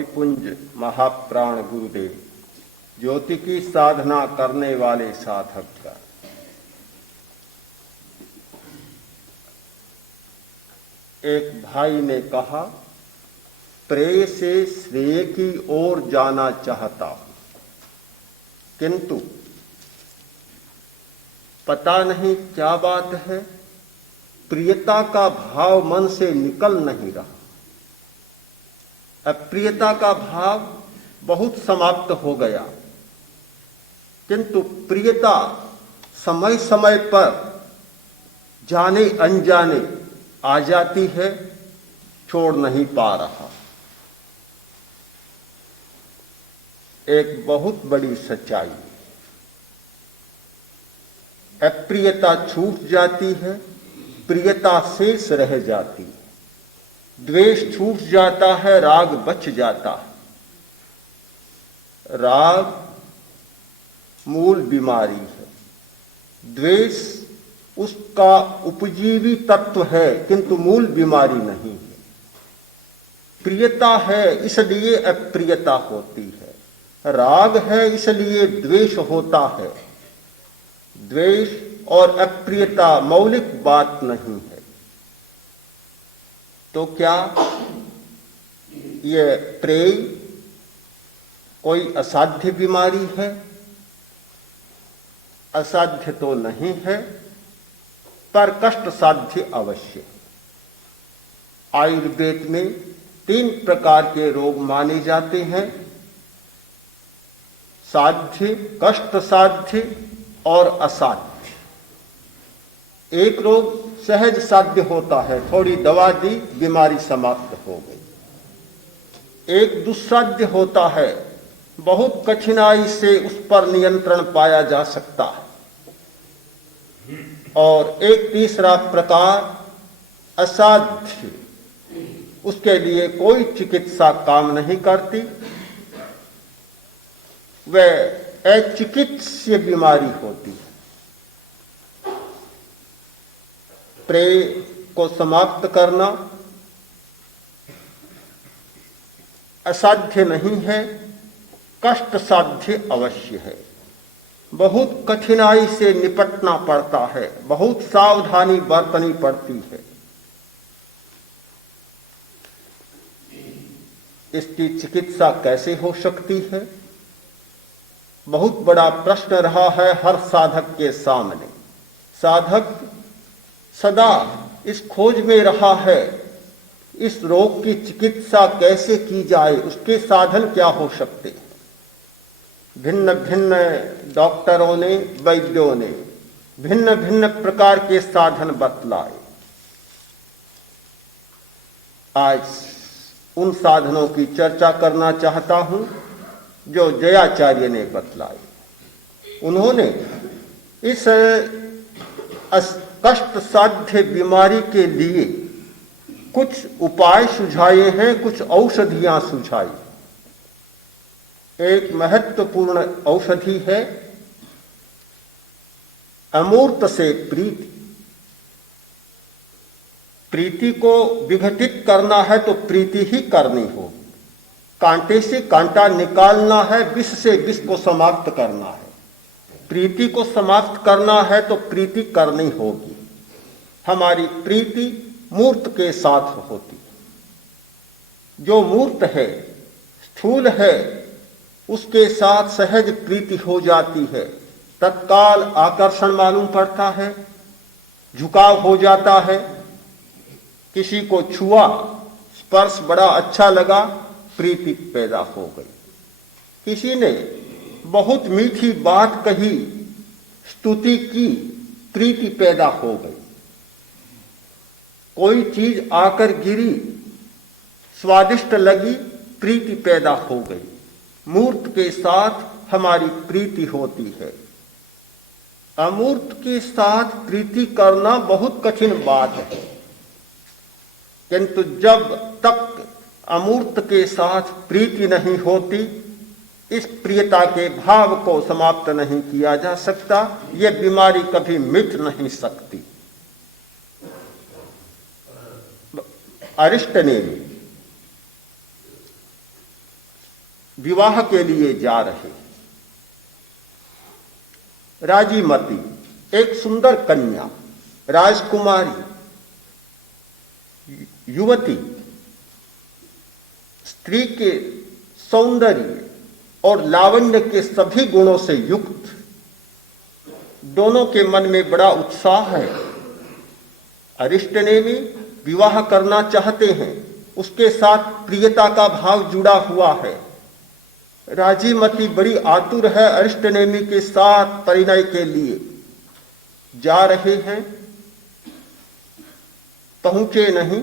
ज्योति पुंज महाप्राण गुरुदेव, ज्योति की साधना करने वाले साधक का। एक भाई ने कहा, प्रेय से श्रेय की ओर जाना चाहता हूं, किंतु पता नहीं क्या बात है, प्रियता का भाव मन से निकल नहीं रहा। अप्रियता का भाव बहुत समाप्त हो गया, किंतु प्रियता समय समय पर जाने अनजाने आ जाती है, छोड़ नहीं पा रहा। एक बहुत बड़ी सच्चाई, अप्रियता छूट जाती है, प्रियता शेष रह जाती है। द्वेष छूट जाता है, राग बच जाता है। राग मूल बीमारी है, द्वेष उसका उपजीवी तत्व है, किंतु मूल बीमारी नहीं है। प्रियता है इसलिए अप्रियता होती है, राग है इसलिए द्वेष होता है। द्वेष और अप्रियता मौलिक बात नहीं है। तो क्या ये प्रेय कोई असाध्य बीमारी है? असाध्य तो नहीं है, पर कष्ट साध्य अवश्य। आयुर्वेद में 3 प्रकार के रोग माने जाते हैं, साध्य, कष्ट साध्य और असाध्य। एक रोग सहज साध्य होता है, थोड़ी दवा दी, बीमारी समाप्त हो गई। एक दुस्साध्य होता है, बहुत कठिनाई से उस पर नियंत्रण पाया जा सकता है। और एक तीसरा प्रकार असाध्य, उसके लिए कोई चिकित्सा काम नहीं करती, वह अचिकित्सीय बीमारी होती है। प्रेय को समाप्त करना असाध्य नहीं है, कष्ट साध्य अवश्य है। बहुत कठिनाई से निपटना पड़ता है, बहुत सावधानी बरतनी पड़ती है। इसकी चिकित्सा कैसे हो सकती है? बहुत बड़ा प्रश्न रहा है हर साधक के सामने। साधक सदा इस खोज में रहा है, इस रोग की चिकित्सा कैसे की जाए, उसके साधन क्या हो सकते हैं। भिन्न भिन्न डॉक्टरों ने, वैद्यों ने भिन्न भिन्न प्रकार के साधन बतलाए। आज उन साधनों की चर्चा करना चाहता हूं जो जयाचार्य ने बतलाए। उन्होंने इस कष्ट साध्य बीमारी के लिए कुछ उपाय सुझाए हैं, कुछ औषधियां सुझाई। एक महत्वपूर्ण औषधि है अमूर्त से प्रीति। प्रीति को विघटित करना है तो प्रीति ही करनी होगी। कांटे से कांटा निकालना है, विष से विष को समाप्त करना है। प्रीति को समाप्त करना है तो प्रीति करनी होगी। हमारी प्रीति मूर्त के साथ होती है। जो मूर्त है, स्थूल है, उसके साथ सहज प्रीति हो जाती है। तत्काल आकर्षण मालूम पड़ता है, झुकाव हो जाता है। किसी को छुआ, स्पर्श बड़ा अच्छा लगा, प्रीति पैदा हो गई। किसी ने बहुत मीठी बात कही, स्तुति की, प्रीति पैदा हो गई। कोई चीज आकर गिरी, स्वादिष्ट लगी, प्रीति पैदा हो गई। मूर्त के साथ हमारी प्रीति होती है। अमूर्त के साथ प्रीति करना बहुत कठिन बात है, किंतु जब तक अमूर्त के साथ प्रीति नहीं होती, इस प्रियता के भाव को समाप्त नहीं किया जा सकता। यह बीमारी कभी मिट नहीं सकती। अरिष्ट ने विवाह के लिए जा रहे। राजीमती एक सुंदर कन्या, राजकुमारी, युवती, स्त्री के सौंदर्य और लावण्य के सभी गुणों से युक्त, दोनों के मन में बड़ा उत्साह है। अरिष्टनेमी विवाह करना चाहते हैं, उसके साथ प्रियता का भाव जुड़ा हुआ है। राजीमती बड़ी आतुर है अरिष्टनेमी के साथ परिणय के लिए। जा रहे हैं, पहुंचे नहीं,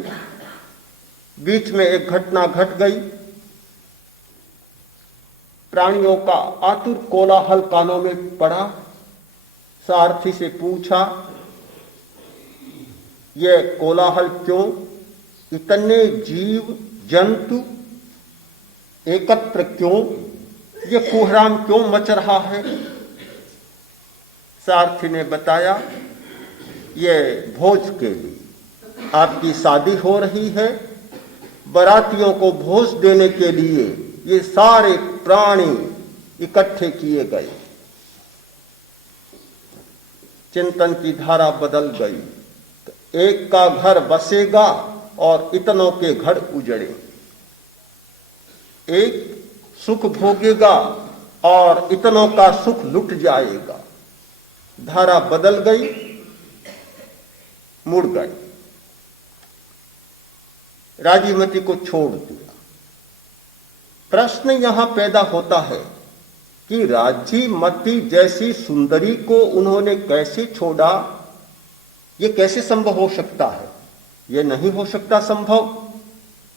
बीच में एक घटना घट गई। प्राणियों का आतुर कोलाहल कानों में पड़ा। सारथी से पूछा, ये कोलाहल क्यों? इतने जीव जंतु एकत्र क्यों? ये कोहराम क्यों मच रहा है? सारथी ने बताया, ये भोज के लिए, आपकी शादी हो रही है, बारातियों को भोज देने के लिए ये सारे प्राणी इकट्ठे किए गए। चिंतन की धारा बदल गई। तो एक का घर बसेगा और इतनों के घर उजड़े। एक सुख भोगेगा और इतनों का सुख लुट जाएगा। धारा बदल गई, मुड़ गई। राजीमती को छोड़ दिया। प्रश्न यहां पैदा होता है कि राजीमती जैसी सुंदरी को उन्होंने कैसे छोड़ा? ये कैसे संभव हो सकता है? ये नहीं हो सकता संभव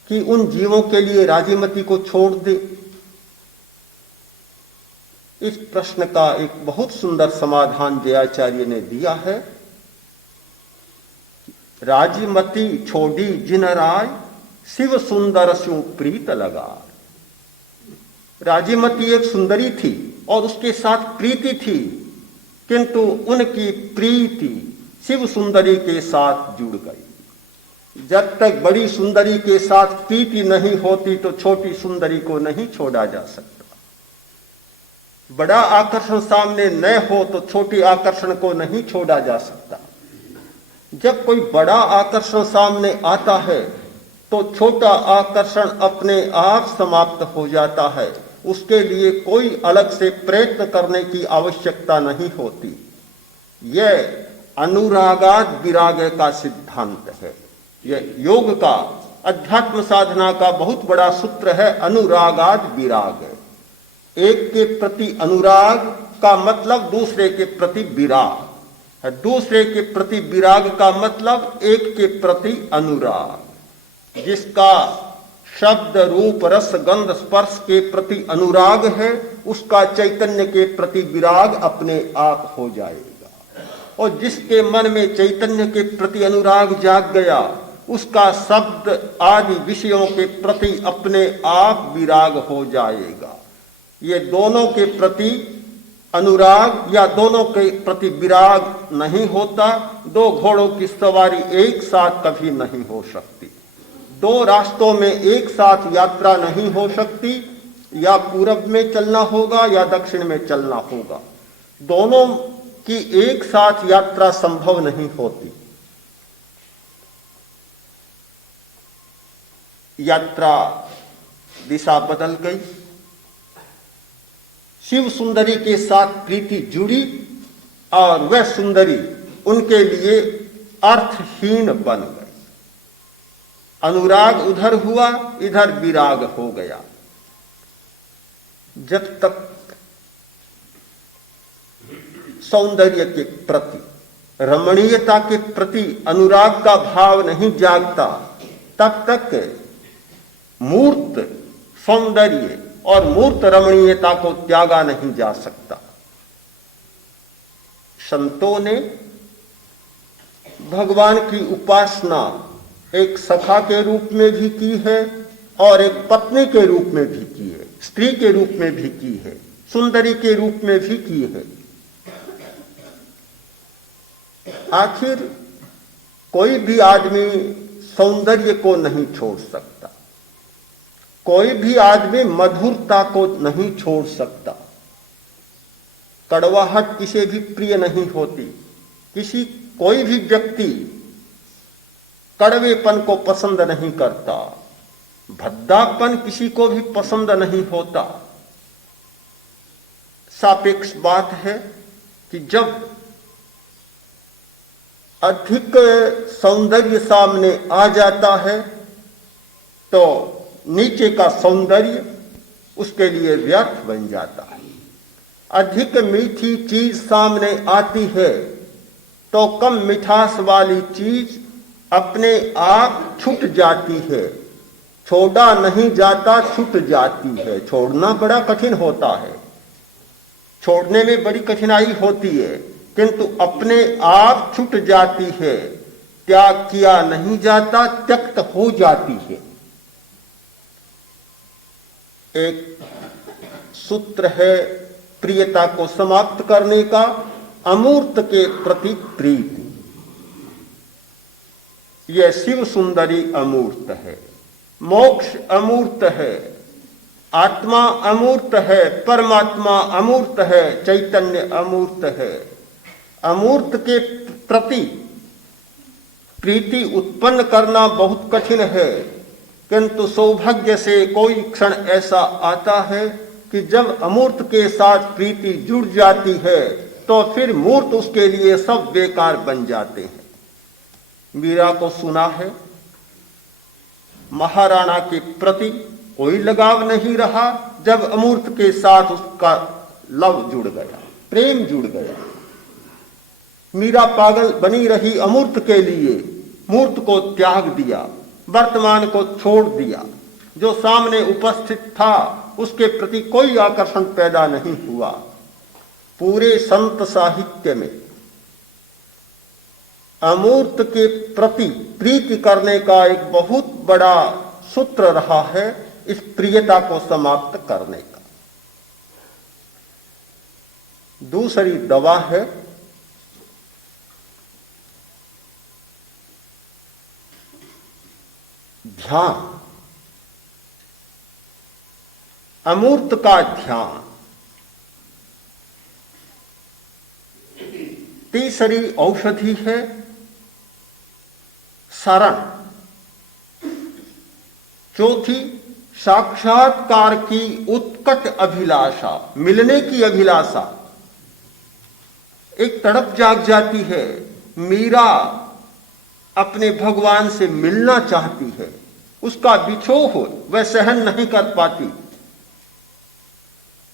कि उन जीवों के लिए राजीमती को छोड़ दे। इस प्रश्न का एक बहुत सुंदर समाधान जयाचार्य ने दिया है। राजीमती छोड़ी जिन राय, शिव सुंदर स्यु प्रीत लगा। राजीमती एक सुंदरी थी और उसके साथ प्रीति थी, किंतु उनकी प्रीति शिव सुंदरी के साथ जुड़ गई। जब तक बड़ी सुंदरी के साथ प्रीति नहीं होती तो छोटी सुंदरी को नहीं छोड़ा जा सकता। बड़ा आकर्षण सामने न हो तो छोटी आकर्षण को नहीं छोड़ा जा सकता। जब कोई बड़ा आकर्षण सामने आता है तो छोटा आकर्षण अपने आप समाप्त हो जाता है। उसके लिए कोई अलग से प्रयत्न करने की आवश्यकता नहीं होती। यह अनुरागाद विराग का सिद्धांत है। यह योग का, अध्यात्म साधना का बहुत बड़ा सूत्र है, अनुरागाद विराग। एक के प्रति अनुराग का मतलब दूसरे के प्रति विराग, दूसरे के प्रति विराग का मतलब एक के प्रति अनुराग। जिसका शब्द रूप रस गंध स्पर्श के प्रति अनुराग है, उसका चैतन्य के प्रति विराग अपने आप हो जाएगा। और जिसके मन में चैतन्य के प्रति अनुराग जाग गया, उसका शब्द आदि विषयों के प्रति अपने आप विराग हो जाएगा। ये दोनों के प्रति अनुराग या दोनों के प्रति विराग नहीं होता। दो घोड़ों की सवारी एक साथ कभी नहीं हो सकती। दो रास्तों में एक साथ यात्रा नहीं हो सकती। या पूरब में चलना होगा या दक्षिण में चलना होगा। दोनों की एक साथ यात्रा संभव नहीं होती। यात्रा दिशा बदल गई। शिव सुंदरी के साथ प्रीति जुड़ी और वह सुंदरी उनके लिए अर्थहीन बन गई। अनुराग उधर हुआ, इधर विराग हो गया। जब तक सौंदर्य के प्रति, रमणीयता के प्रति अनुराग का भाव नहीं जागता, तब तक मूर्त सौंदर्य और मूर्त रमणीयता को त्यागा नहीं जा सकता। संतों ने भगवान की उपासना एक सखा के रूप में भी की है और एक पत्नी के रूप में भी की है, स्त्री के रूप में भी की है, सुंदरी के रूप में भी की है। आखिर कोई भी आदमी सौंदर्य को नहीं छोड़ सकता। कोई भी आदमी मधुरता को नहीं छोड़ सकता। कड़वाहट किसी भी प्रिय नहीं होती। कोई भी व्यक्ति कड़वेपन को पसंद नहीं करता। भद्दापन किसी को भी पसंद नहीं होता। सापेक्ष बात है कि जब अधिक सौंदर्य सामने आ जाता है तो नीचे का सौंदर्य उसके लिए व्यर्थ बन जाता है। अधिक मीठी चीज सामने आती है तो कम मिठास वाली चीज अपने आप छूट जाती है। छोड़ा नहीं जाता, छूट जाती है। छोड़ना बड़ा कठिन होता है, छोड़ने में बड़ी कठिनाई होती है, किंतु अपने आप छूट जाती है। त्याग किया नहीं जाता, त्यक्त हो जाती है। एक सूत्र है प्रियता को समाप्त करने का, अमूर्त के प्रति प्रीति। यह शिव सुंदरी अमूर्त है, मोक्ष अमूर्त है, आत्मा अमूर्त है, परमात्मा अमूर्त है, चैतन्य अमूर्त है। अमूर्त के प्रति प्रीति उत्पन्न करना बहुत कठिन है, किंतु सौभाग्य से कोई क्षण ऐसा आता है कि जब अमूर्त के साथ प्रीति जुड़ जाती है तो फिर मूर्त उसके लिए सब बेकार बन जाते हैं। मीरा को सुना है, महाराणा के प्रति कोई लगाव नहीं रहा जब अमूर्त के साथ उसका लव जुड़ गया, प्रेम जुड़ गया। मीरा पागल बनी रही अमूर्त के लिए, मूर्त को त्याग दिया, वर्तमान को छोड़ दिया। जो सामने उपस्थित था उसके प्रति कोई आकर्षण पैदा नहीं हुआ। पूरे संत साहित्य में अमूर्त के प्रति प्रीति करने का एक बहुत बड़ा सूत्र रहा है, इस प्रियता को समाप्त करने का। दूसरी दवा है ध्यान, अमूर्त का ध्यान। तीसरी औषधि है शरण। चौथी साक्षात्कार की उत्कट अभिलाषा, मिलने की अभिलाषा। एक तड़प जाग जाती है, मीरा अपने भगवान से मिलना चाहती है, उसका बिछोह वह सहन नहीं कर पाती।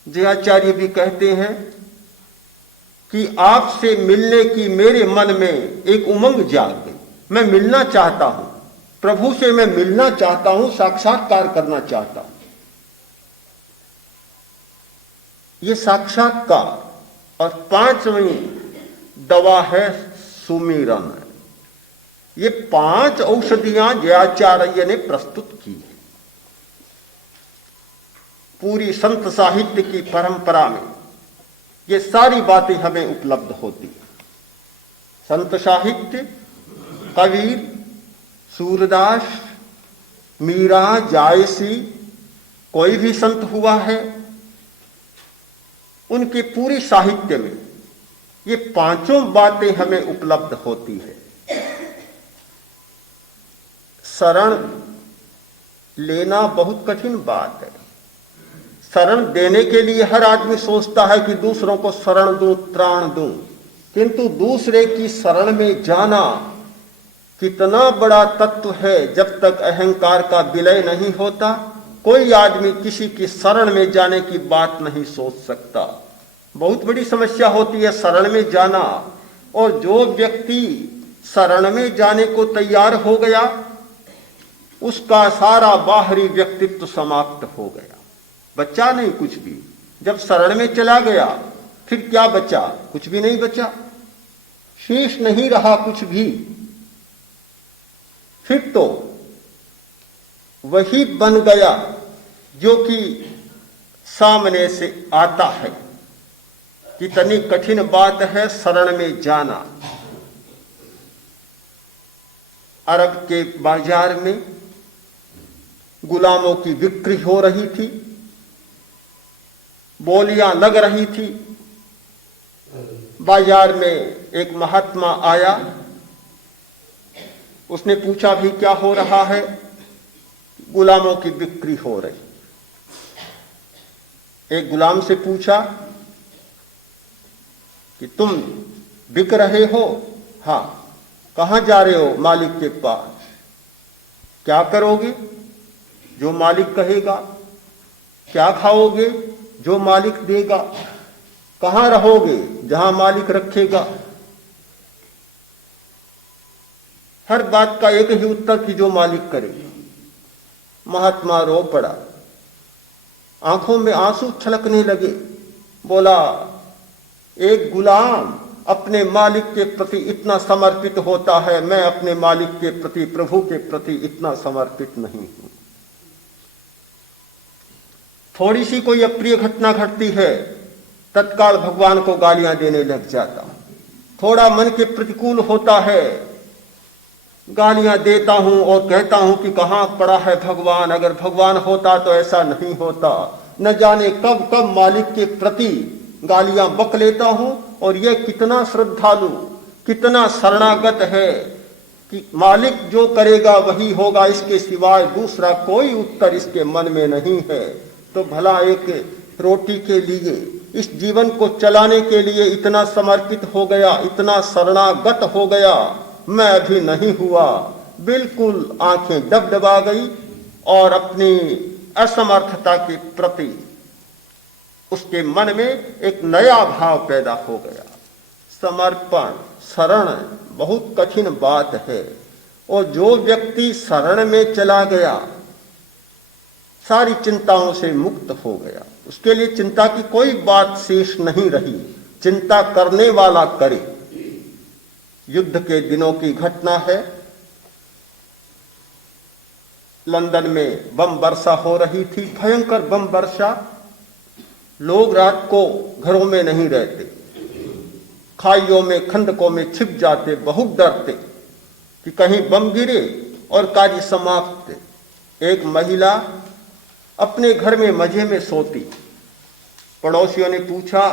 जयाचार्य भी कहते हैं कि आपसे मिलने की मेरे मन में एक उमंग जाग गई, मैं मिलना चाहता हूं, प्रभु से मैं मिलना चाहता हूं, साक्षात्कार करना चाहता हूं। ये साक्षात्कार। और पांचवी दवा है सुमिरन। ये 5 औषधियां जयाचार्य ने प्रस्तुत की है। पूरी संत साहित्य की परंपरा में ये सारी बातें हमें उपलब्ध होती है। संत साहित्य, कबीर, सूरदास, मीरा, जायसी, कोई भी संत हुआ है, उनके पूरी साहित्य में ये 5 बातें हमें उपलब्ध होती है। शरण लेना बहुत कठिन बात है। शरण देने के लिए हर आदमी सोचता है कि दूसरों को शरण दूं, त्राण दूं, किंतु दूसरे की शरण में जाना कितना बड़ा तत्व है। जब तक अहंकार का विलय नहीं होता, कोई आदमी किसी की शरण में जाने की बात नहीं सोच सकता। बहुत बड़ी समस्या होती है शरण में जाना। और जो व्यक्ति शरण में जाने को तैयार हो गया, उसका सारा बाहरी व्यक्तित्व समाप्त हो गया, बचा नहीं कुछ भी। जब शरण में चला गया फिर क्या बचा? कुछ भी नहीं बचा, शेष नहीं रहा कुछ भी। फिर तो वही बन गया जो कि सामने से आता है। कितनी कठिन बात है शरण में जाना। अरब के बाजार में गुलामों की बिक्री हो रही थी, बोलियां लग रही थी। बाजार में एक महात्मा आया, उसने पूछा भी क्या हो रहा है? गुलामों की बिक्री हो रही। एक गुलाम से पूछा कि तुम बिक रहे हो? हाँ। कहां जा रहे हो? मालिक के पास। क्या करोगे? जो मालिक कहेगा। क्या खाओगे? जो मालिक देगा। कहां रहोगे? जहां मालिक रखेगा। हर बात का एक ही उत्तर कि जो मालिक करेगा। महात्मा रो पड़ा, आंखों में आंसू छलकने लगे। बोला, एक गुलाम अपने मालिक के प्रति इतना समर्पित होता है, मैं अपने मालिक के प्रति, प्रभु के प्रति इतना समर्पित नहीं हूं। थोड़ी सी कोई अप्रिय घटना घटती है, तत्काल भगवान को गालियां देने लग जाता। थोड़ा मन के प्रतिकूल होता है, गालियां देता हूं और कहता हूं कि कहां पड़ा है भगवान, अगर भगवान होता तो ऐसा नहीं होता। न जाने कब कब मालिक के प्रति गालियां बक लेता हूं। और यह कितना श्रद्धालु, कितना शरणागत है कि मालिक जो करेगा वही होगा, इसके सिवाय दूसरा कोई उत्तर इसके मन में नहीं है। तो भला एक रोटी के लिए, इस जीवन को चलाने के लिए इतना समर्पित हो गया, इतना शरणागत हो गया, मैं अभी नहीं हुआ। बिल्कुल आंखें डबडबा गई और अपनी असमर्थता के प्रति उसके मन में एक नया भाव पैदा हो गया। समर्पण, शरण बहुत कठिन बात है। और जो व्यक्ति शरण में चला गया, सारी चिंताओं से मुक्त हो गया, उसके लिए चिंता की कोई बात शेष नहीं रही। चिंता करने वाला करे। युद्ध के दिनों की घटना है। लंदन में बम वर्षा हो रही थी, भयंकर बम वर्षा। लोग रात को घरों में नहीं रहते, खाइयों में, खंडकों में छिप जाते, बहुत डरते कि कहीं बम गिरे और कार्य समाप्त। एक महिला अपने घर में मजे में सोती। पड़ोसियों ने पूछा,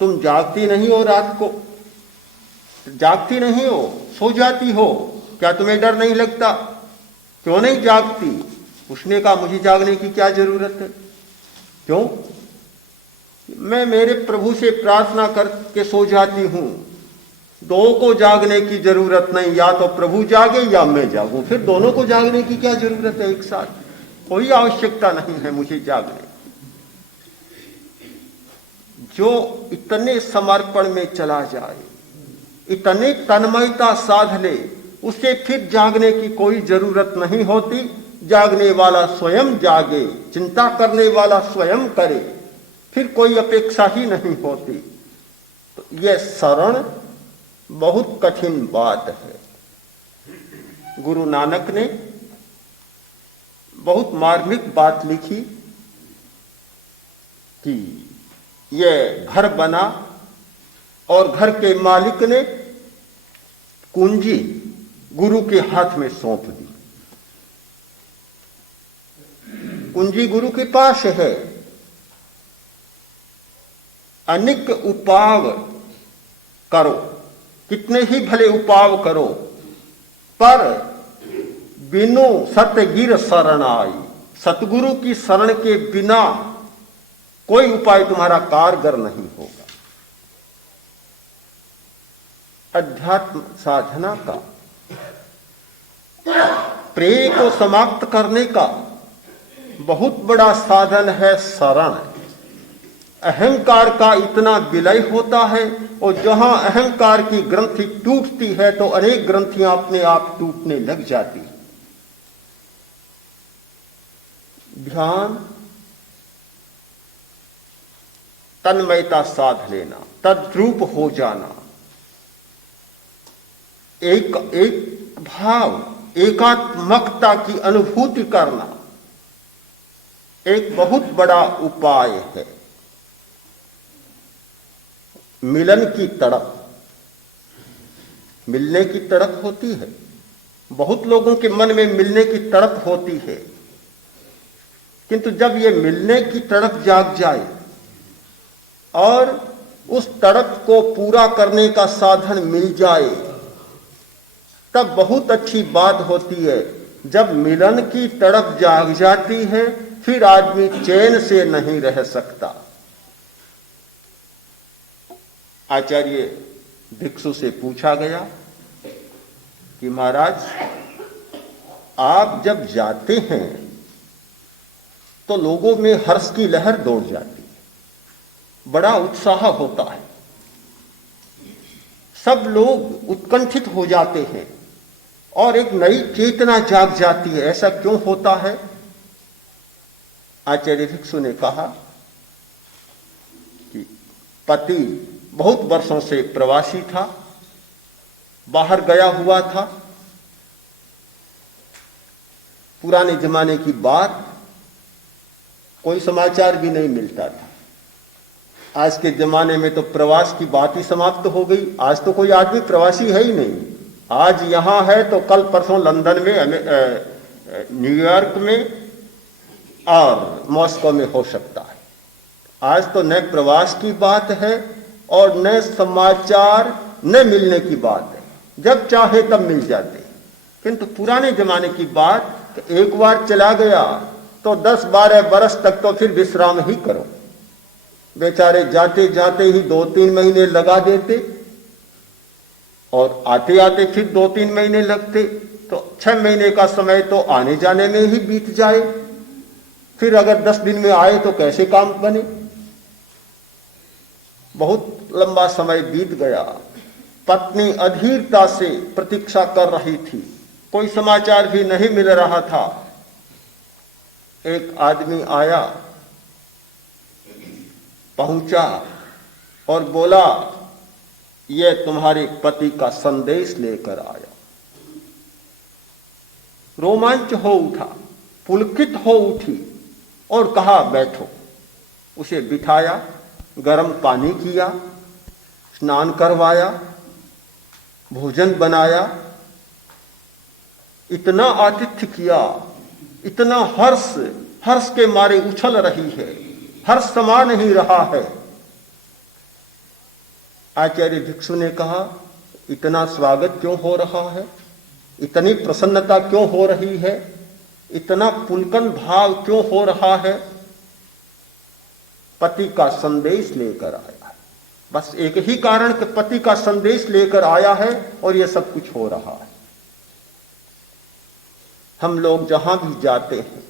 तुम जागती नहीं हो रात को? जागती नहीं हो, सो जाती हो, क्या तुम्हें डर नहीं लगता? क्यों नहीं जागती? उसने कहा, मुझे जागने की क्या जरूरत है? क्यों? मैं मेरे प्रभु से प्रार्थना करके सो जाती हूं। दो को जागने की जरूरत नहीं, या तो प्रभु जागे या मैं जागूं। फिर दोनों को जागने की क्या जरूरत है? एक साथ कोई आवश्यकता नहीं है मुझे जागने। जो इतने समर्पण में चला जाए, इतने तन्मयता साध ले, उसे फिर जागने की कोई जरूरत नहीं होती। जागने वाला स्वयं जागे, चिंता करने वाला स्वयं करे, फिर कोई अपेक्षा ही नहीं होती। तो यह शरण बहुत कठिन बात है। गुरु नानक ने बहुत मार्मिक बात लिखी कि यह घर बना और घर के मालिक ने कुंजी गुरु के हाथ में सौंप दी। कुंजी गुरु के पास है। अनेक उपाव करो, कितने ही भले उपाव करो, पर बिनु सतगिर शरण आई। सतगुरु की शरण के बिना कोई उपाय तुम्हारा कारगर नहीं होगा। अध्यात्म साधना का, प्रेय को समाप्त करने का बहुत बड़ा साधन है शरण। अहंकार का इतना विलय होता है, और जहां अहंकार की ग्रंथि टूटती है तो अनेक ग्रंथियां अपने आप टूटने लग जाती। ध्यान, तन्मयता साध लेना, तद्रूप हो जाना, एक भाव, एकात्मकता की अनुभूति करना एक बहुत बड़ा उपाय है। मिलन की तड़प, मिलने की तड़प होती है, बहुत लोगों के मन में मिलने की तड़प होती है, किंतु जब ये मिलने की तड़प जाग जाए और उस तड़प को पूरा करने का साधन मिल जाए, तब बहुत अच्छी बात होती है। जब मिलन की तड़प जाग जाती है, फिर आदमी चैन से नहीं रह सकता। आचार्य भिक्षु से पूछा गया कि महाराज, आप जब जाते हैं तो लोगों में हर्ष की लहर दौड़ जाती है, बड़ा उत्साह होता है, सब लोग उत्कंठित हो जाते हैं और एक नई चेतना जाग जाती है। ऐसा क्यों होता है? आचार्य भिक्षु ने कहा कि पति बहुत वर्षों से प्रवासी था, बाहर गया हुआ था। पुराने जमाने की बात, कोई समाचार भी नहीं मिलता था। आज के जमाने में तो प्रवास की बात ही समाप्त हो गई। आज तो कोई आदमी प्रवासी है ही नहीं। आज यहां है तो कल परसों लंदन में, न्यूयॉर्क में और मॉस्को में हो सकता है। आज तो न प्रवास की बात है और न समाचार, न मिलने की बात है। जब चाहे तब मिल जाते। किंतु पुराने जमाने की बात, एक बार चला गया तो 10-12 बरस तक तो फिर विश्राम ही करो। बेचारे जाते जाते ही 2-3 महीने लगा देते और आते आते फिर 2-3 महीने लगते, तो 6 महीने का समय तो आने जाने में ही बीत जाए। फिर अगर 10 दिन में आए तो कैसे काम बने? बहुत लंबा समय बीत गया। पत्नी अधीरता से प्रतीक्षा कर रही थी, कोई समाचार भी नहीं मिल रहा था। एक आदमी आया, पहुंचा और बोला, यह तुम्हारे पति का संदेश लेकर आया। रोमांच हो उठा, पुलकित हो उठी और कहा बैठो। उसे बिठाया, गर्म पानी किया, स्नान करवाया, भोजन बनाया, इतना आतिथ्य किया, इतना हर्ष के मारे उछल रही है, हर्ष समा नहीं रहा है। आचार्य भिक्षु ने कहा, इतना स्वागत क्यों हो रहा है? इतनी प्रसन्नता क्यों हो रही है? इतना पुलकन भाव क्यों हो रहा है? पति का संदेश लेकर आया है। बस एक ही कारण कि पति का संदेश लेकर आया है और यह सब कुछ हो रहा है। हम लोग जहां भी जाते हैं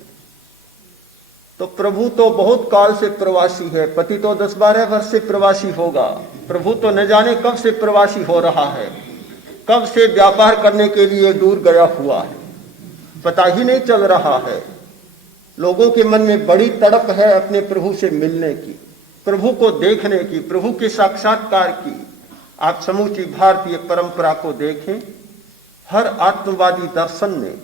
तो प्रभु तो बहुत काल से प्रवासी है, पति तो 10-12 वर्ष से प्रवासी होगा। प्रभु तो न जाने कब से प्रवासी हो रहा है, कब से व्यापार करने के लिए दूर गया हुआ है, पता ही नहीं चल रहा है। लोगों के मन में बड़ी तड़प है अपने प्रभु से मिलने की, प्रभु को देखने की, प्रभु के साक्षात्कार की। आप समूची भारतीय परंपरा को देखें, हर आत्मवादी दर्शन ने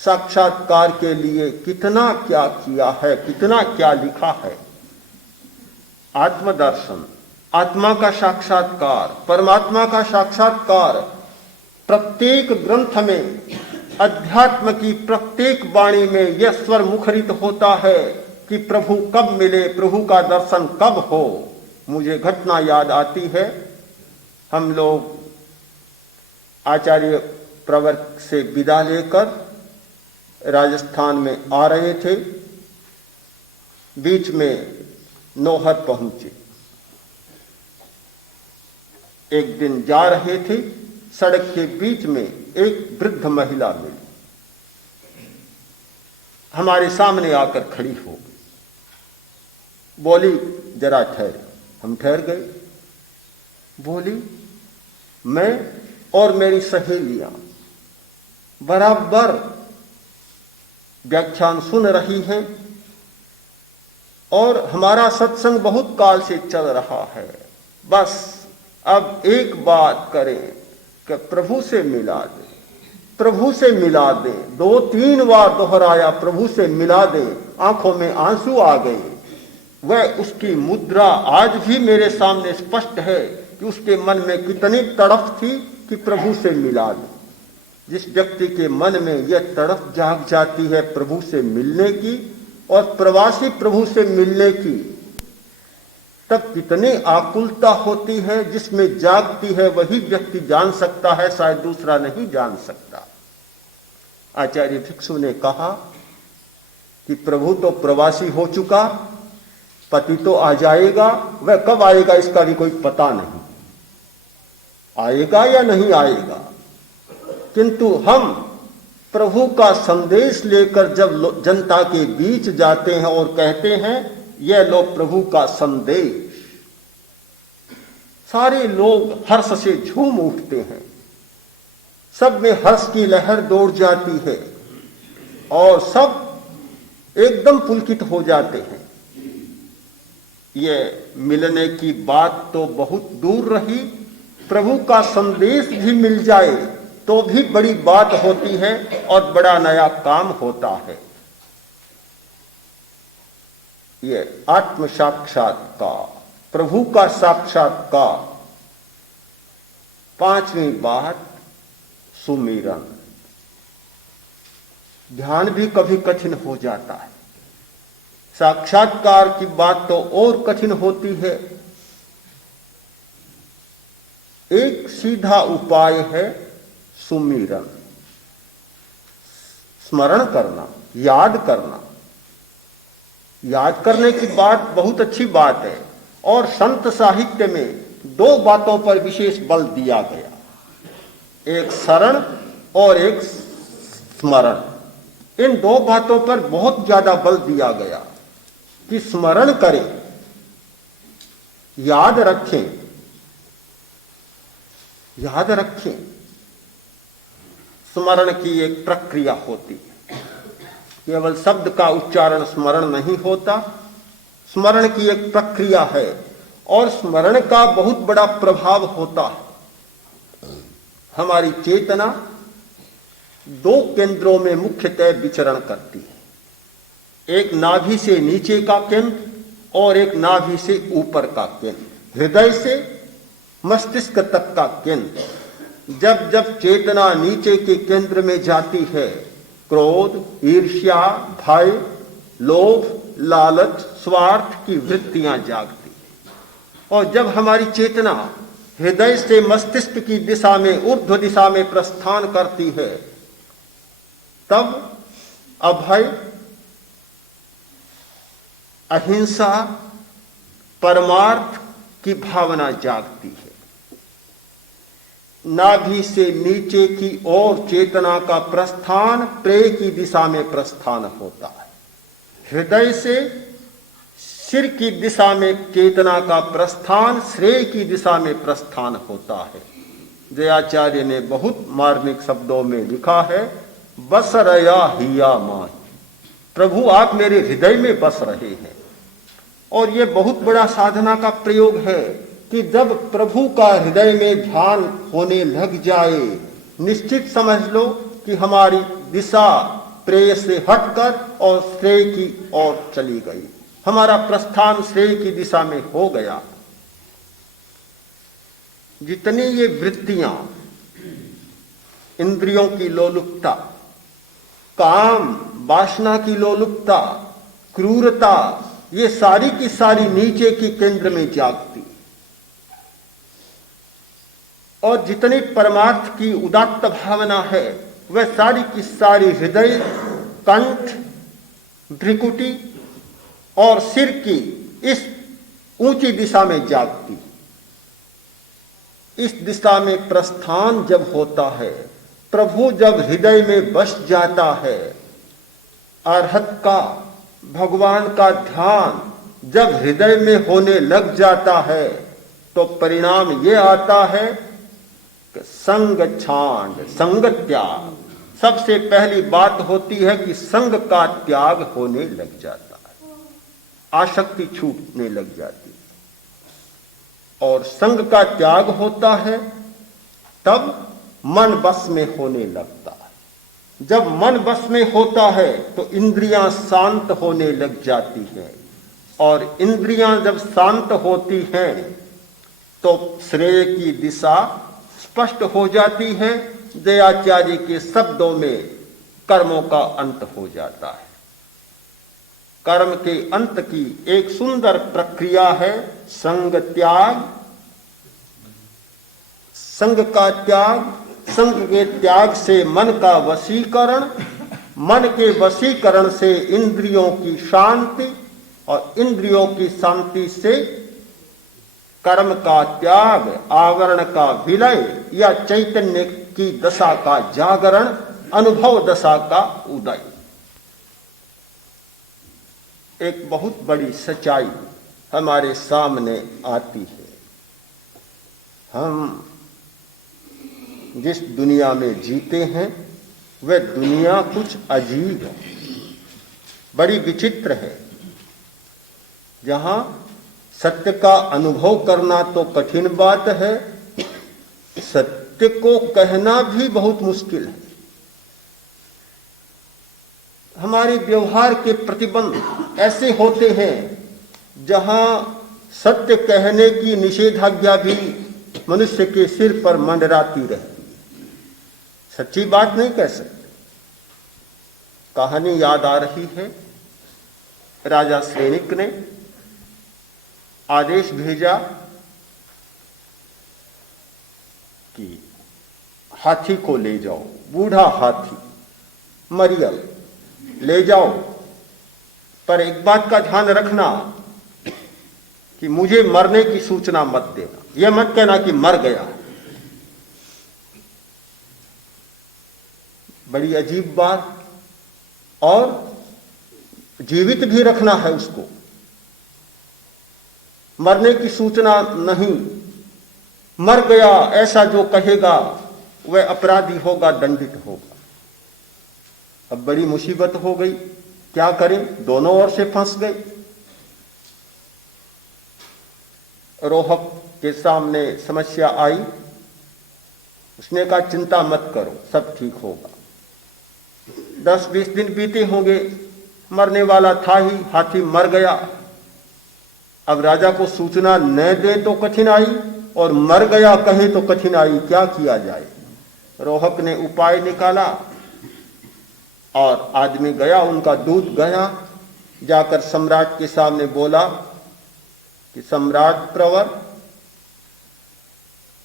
साक्षात्कार के लिए कितना क्या किया है, कितना क्या लिखा है। आत्मदर्शन, आत्मा का साक्षात्कार, परमात्मा का साक्षात्कार, प्रत्येक ग्रंथ में, अध्यात्म की प्रत्येक वाणी में यह स्वर मुखरित होता है कि प्रभु कब मिले, प्रभु का दर्शन कब हो। मुझे घटना याद आती है, हम लोग आचार्य प्रवर से विदा लेकर राजस्थान में आ रहे थे, बीच में नौहर पहुंचे। एक दिन जा रहे थे, सड़क के बीच में एक वृद्ध महिला मिली, हमारे सामने आकर खड़ी हो गई, बोली जरा ठहर। हम ठहर गए। बोली, मैं और मेरी सहेलियां बराबर व्याख्यान सुन रही हैं और हमारा सत्संग बहुत काल से चल रहा है। बस अब एक बात करें कि प्रभु से मिला दे, प्रभु से मिला दे। 2-3 बार दोहराया, प्रभु से मिला दे। आंखों में आंसू आ गए। वह उसकी मुद्रा आज भी मेरे सामने स्पष्ट है कि उसके मन में कितनी तड़प थी कि प्रभु से मिला दे। जिस व्यक्ति के मन में यह तड़प जाग जाती है प्रभु से मिलने की और प्रवासी प्रभु से मिलने की, तब कितनी आकुलता होती है जिसमें जागती है वही व्यक्ति जान सकता है, शायद दूसरा नहीं जान सकता। आचार्य भिक्षु ने कहा कि प्रभु तो प्रवासी हो चुका, पति तो आ जाएगा, वह कब आएगा इसका भी कोई पता नहीं, आएगा या नहीं आएगा, किंतु हम प्रभु का संदेश लेकर जब जनता के बीच जाते हैं और कहते हैं यह लो प्रभु का संदेश, सारे लोग हर्ष से झूम उठते हैं, सब में हर्ष की लहर दौड़ जाती है और सब एकदम पुलकित हो जाते हैं। यह मिलने की बात तो बहुत दूर रही, प्रभु का संदेश भी मिल जाए तो भी बड़ी बात होती है और बड़ा नया काम होता है। यह आत्म साक्षात्कार, प्रभु का साक्षात्कार। पांचवी बात सुमिरन। ध्यान भी कभी कठिन हो जाता है, साक्षात्कार की बात तो और कठिन होती है। एक सीधा उपाय है सुमिरन, स्मरण करना, याद करना। याद करने की बात बहुत अच्छी बात है और संत साहित्य में दो बातों पर विशेष बल दिया गया, एक शरण और एक स्मरण। इन दो बातों पर बहुत ज्यादा बल दिया गया कि स्मरण करें, याद रखें, याद रखें। स्मरण की एक प्रक्रिया होती है, केवल शब्द का उच्चारण स्मरण नहीं होता, स्मरण की एक प्रक्रिया है और स्मरण का बहुत बड़ा प्रभाव होता है। हमारी चेतना दो केंद्रों में मुख्यतः विचरण करती है, एक नाभि से नीचे का केंद्र और एक नाभि से ऊपर का केंद्र, हृदय से मस्तिष्क तक का केंद्र। जब जब चेतना नीचे के केंद्र में जाती है, क्रोध, ईर्ष्या, भय, लोभ, लालच, स्वार्थ की वृत्तियां जागती, और जब हमारी चेतना हृदय से मस्तिष्क की दिशा में, ऊर्ध्व दिशा में प्रस्थान करती है, तब अभय, अहिंसा, परमार्थ की भावना जागती है। नाभि से नीचे की ओर चेतना का प्रस्थान प्रेय की दिशा में प्रस्थान होता है, हृदय से सिर की दिशा में चेतना का प्रस्थान श्रेय की दिशा में प्रस्थान होता है। जयाचार्य ने बहुत मार्मिक शब्दों में लिखा है, बस रया हिया माही, प्रभु आप मेरे हृदय में बस रहे हैं। और यह बहुत बड़ा साधना का प्रयोग है कि जब प्रभु का हृदय में ध्यान होने लग जाए, निश्चित समझ लो कि हमारी दिशा प्रेय से हटकर और श्रेय की ओर चली गई, हमारा प्रस्थान श्रेय की दिशा में हो गया। जितनी ये वृत्तियां, इंद्रियों की लोलुपता, काम, वासना की लोलुपता, क्रूरता, ये सारी की सारी नीचे की केंद्र में जागती, और जितनी परमार्थ की उदात्त भावना है वह सारी की सारी हृदय, कंठ, भ्रिकुटी और सिर की इस ऊंची दिशा में जागती। इस दिशा में प्रस्थान जब होता है, प्रभु जब हृदय में बस जाता है, अरहत का, भगवान का ध्यान जब हृदय में होने लग जाता है, तो परिणाम ये आता है कि संग छांड, संग त्याग। सबसे पहली बात होती है कि संग का त्याग होने लग जाता है, आसक्ति छूटने लग जाती है, और संग का त्याग होता है तब मन बस में होने लगता है। जब मन बस में होता है तो इंद्रियां शांत होने लग जाती हैं, और इंद्रियां जब शांत होती हैं तो श्रेय की दिशा स्पष्ट हो जाती है, दयाचार्य के शब्दों में कर्मों का अंत हो जाता है। कर्म के अंत की एक सुंदर प्रक्रिया है संग त्याग। संग का त्याग, संग के त्याग से मन का वशीकरण, मन के वशीकरण से इंद्रियों की शांति और इंद्रियों की शांति से कर्म का त्याग, आवरण का विलय या चैतन्य की दशा का जागरण, अनुभव दशा का उदय। एक बहुत बड़ी सच्चाई हमारे सामने आती है। हम जिस दुनिया में जीते हैं वह दुनिया कुछ अजीब है, बड़ी विचित्र है, जहां सत्य का अनुभव करना तो कठिन बात है, सत्य को कहना भी बहुत मुश्किल है। हमारे व्यवहार के प्रतिबंध ऐसे होते हैं जहां सत्य कहने की निषेधाज्ञा भी मनुष्य के सिर पर मंडराती रहती है। सच्ची बात नहीं कह सकते। कहानी याद आ रही है, राजा सैनिक ने आदेश भेजा कि हाथी को ले जाओ, बूढ़ा हाथी मरियल ले जाओ, पर एक बात का ध्यान रखना कि मुझे मरने की सूचना मत देना, यह मत कहना कि मर गया। बड़ी अजीब बात। और जीवित भी रखना है उसको, मरने की सूचना नहीं। मर गया ऐसा जो कहेगा वह अपराधी होगा, दंडित होगा। अब बड़ी मुसीबत हो गई, क्या करें, दोनों ओर से फंस गए। रोहक के सामने समस्या आई, उसने कहा चिंता मत करो, सब ठीक होगा। 10-20 दिन बीते होंगे, मरने वाला था ही, हाथी मर गया। अब राजा को सूचना न दे तो कठिनाई, और मर गया कहे तो कठिनाई, क्या किया जाए। रोहक ने उपाय निकाला और आदमी गया, उनका दूत गया, जाकर सम्राट के सामने बोला कि सम्राट प्रवर,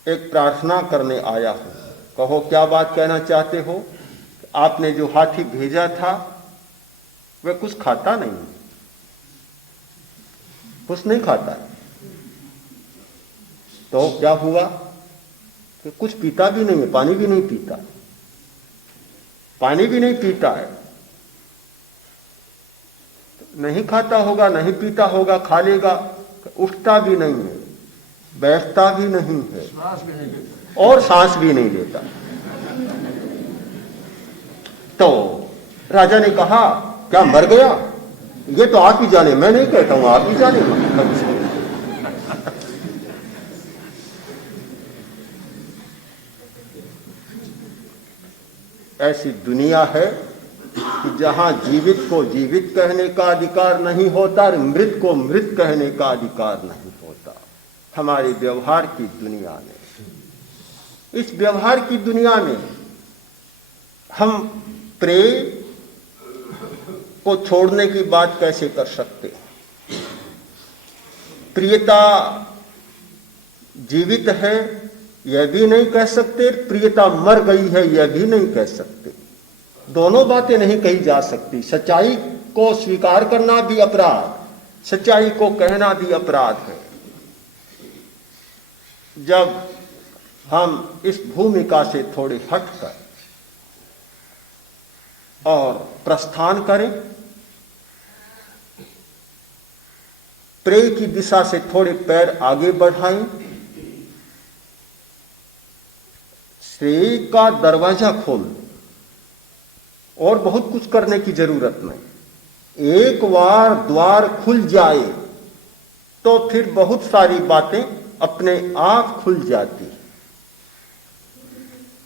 एक प्रार्थना करने आया हूं, कहो क्या बात कहना चाहते हो। आपने जो हाथी भेजा था वह कुछ खाता नहीं, कुछ नहीं खाता है। तो क्या हुआ कि कुछ पीता भी नहीं है, पानी भी नहीं पीता, पानी भी नहीं पीता है। नहीं खाता होगा, नहीं पीता होगा, खा लेगा, उठता भी नहीं है, बैठता भी नहीं है, और सांस भी नहीं लेता। तो राजा ने कहा क्या मर गया, ये तो आप ही जाने, मैं नहीं कहता हूं, आप ही जाने। ऐसी दुनिया है कि जहां जीवित को जीवित कहने का अधिकार नहीं होता और मृत को मृत कहने का अधिकार नहीं होता। हमारे व्यवहार की दुनिया में, इस व्यवहार की दुनिया में हम प्रेम को छोड़ने की बात कैसे कर सकते हैं। प्रियता जीवित है यह भी नहीं कह सकते, प्रियता मर गई है यह भी नहीं कह सकते। दोनों बातें नहीं कही जा सकती। सच्चाई को स्वीकार करना भी अपराध, सच्चाई को कहना भी अपराध है। जब हम इस भूमिका से थोड़े हटकर और प्रस्थान करें, प्रेम की दिशा से थोड़े पैर आगे बढ़ाएं, श्रेय का दरवाजा खोल, और बहुत कुछ करने की जरूरत नहीं। एक बार द्वार खुल जाए तो फिर बहुत सारी बातें अपने आप खुल जाती है।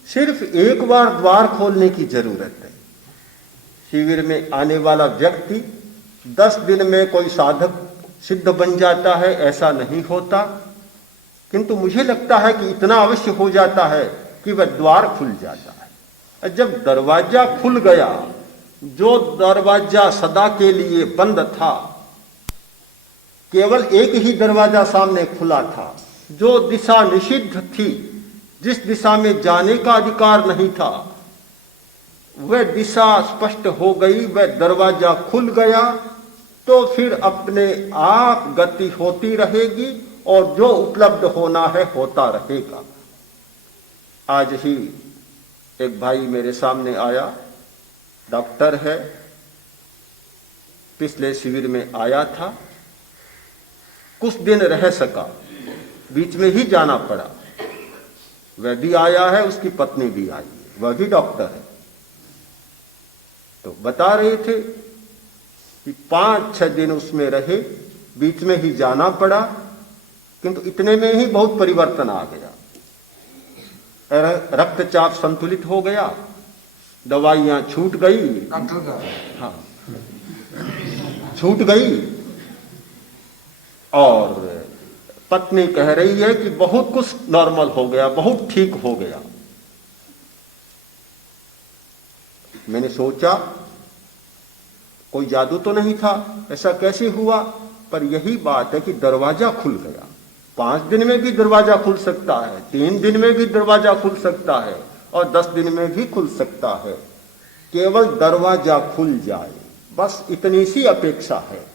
सिर्फ एक बार द्वार खोलने की जरूरत है। शिविर में आने वाला व्यक्ति 10 दिन में कोई साधक सिद्ध बन जाता है, ऐसा नहीं होता। किंतु मुझे लगता है कि इतना अवश्य हो जाता है कि वह द्वार खुल जाता है। जब दरवाजा खुल गया, जो दरवाजा सदा के लिए बंद था, केवल एक ही दरवाजा सामने खुला था, जो दिशा निषिद्ध थी, जिस दिशा में जाने का अधिकार नहीं था, वह दिशा स्पष्ट हो गई, वह दरवाजा खुल गया, तो फिर अपने आप गति होती रहेगी और जो उपलब्ध होना है होता रहेगा। आज ही एक भाई मेरे सामने आया, डॉक्टर है, पिछले शिविर में आया था, कुछ दिन रह सका, बीच में ही जाना पड़ा। वह भी आया है, उसकी पत्नी भी आई है, वह भी डॉक्टर है। तो बता रहे थे कि 5-6 दिन उसमें रहे, बीच में ही जाना पड़ा, किंतु इतने में ही बहुत परिवर्तन आ गया। रक्तचाप संतुलित हो गया, दवाइयां छूट गई, हाँ छूट गई, और पत्नी कह रही है कि बहुत कुछ नॉर्मल हो गया, बहुत ठीक हो गया। मैंने सोचा कोई जादू तो नहीं था, ऐसा कैसे हुआ? पर यही बात है कि दरवाजा खुल गया। 5 दिन में भी दरवाजा खुल सकता है, 3 दिन में भी दरवाजा खुल सकता है, और 10 दिन में भी खुल सकता है। केवल दरवाजा खुल जाए, बस इतनी सी अपेक्षा है।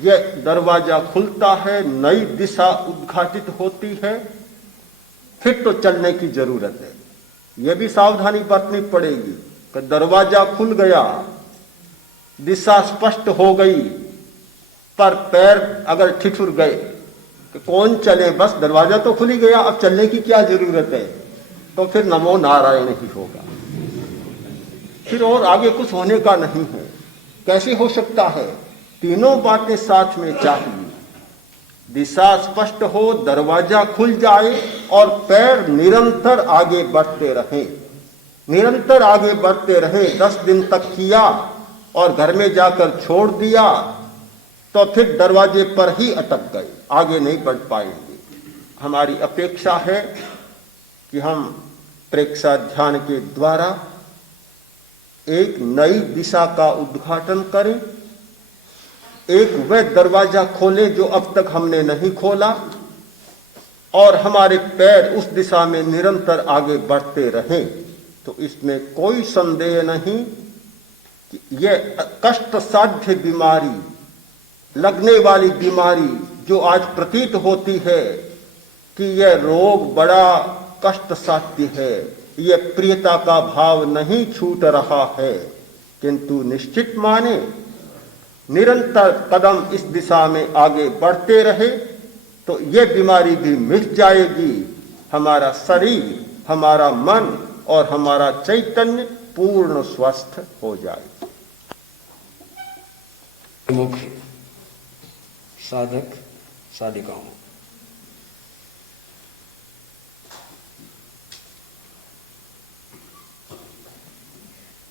यह दरवाजा खुलता है, नई दिशा उद्घाटित होती है, फिर तो चलने की जरूरत है। यह भी सावधानी बरतनी पड़ेगी कि दरवाजा खुल गया, दिशा स्पष्ट हो गई, पर पैर अगर ठिठुर गए कि कौन चले, बस दरवाजा तो खुल ही गया, अब चलने की क्या जरूरत है, तो फिर नमो नारायण ही होगा, फिर और आगे कुछ होने का नहीं है। कैसे हो सकता है? तीनों बातें साथ में चाहिए। दिशा स्पष्ट हो, दरवाजा खुल जाए, और पैर निरंतर आगे बढ़ते रहें, निरंतर आगे बढ़ते रहें। 10 दिन तक किया और घर में जाकर छोड़ दिया तो फिर दरवाजे पर ही अटक गए, आगे नहीं बढ़ पाएंगे। हमारी अपेक्षा है कि हम प्रेक्षा ध्यान के द्वारा एक नई दिशा का उद्घाटन करें, एक वह दरवाजा खोलें जो अब तक हमने नहीं खोला, और हमारे पैर उस दिशा में निरंतर आगे बढ़ते रहें। तो इसमें कोई संदेह नहीं कि यह कष्ट साध्य बीमारी, लगने वाली बीमारी जो आज प्रतीत होती है कि यह रोग बड़ा कष्ट साध्य है, यह प्रियता का भाव नहीं छूट रहा है, किंतु निश्चित माने निरंतर कदम इस दिशा में आगे बढ़ते रहे तो यह बीमारी भी मिट जाएगी। हमारा शरीर, हमारा मन और हमारा चैतन्य पूर्ण स्वस्थ हो जाए। मुख्य साधक साधिकाओं,